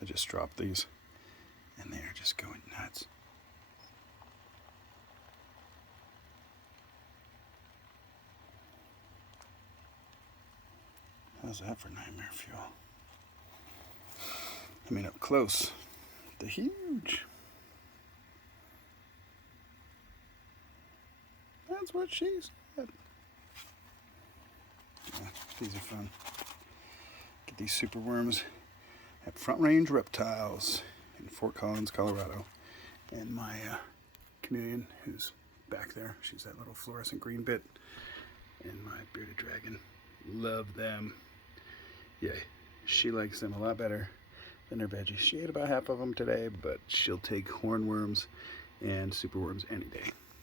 I just dropped these, and they are just going nuts. How's that for nightmare fuel? I mean, up close, they're huge. That's what she said. Yeah, these are fun. Get these superworms at Front Range Reptiles in Fort Collins, Colorado. And my chameleon, who's back there, she's that little fluorescent green bit. And my bearded dragon, love them. Yeah, she likes them a lot better than her veggies. She ate about half of them today, but she'll take hornworms and superworms any day.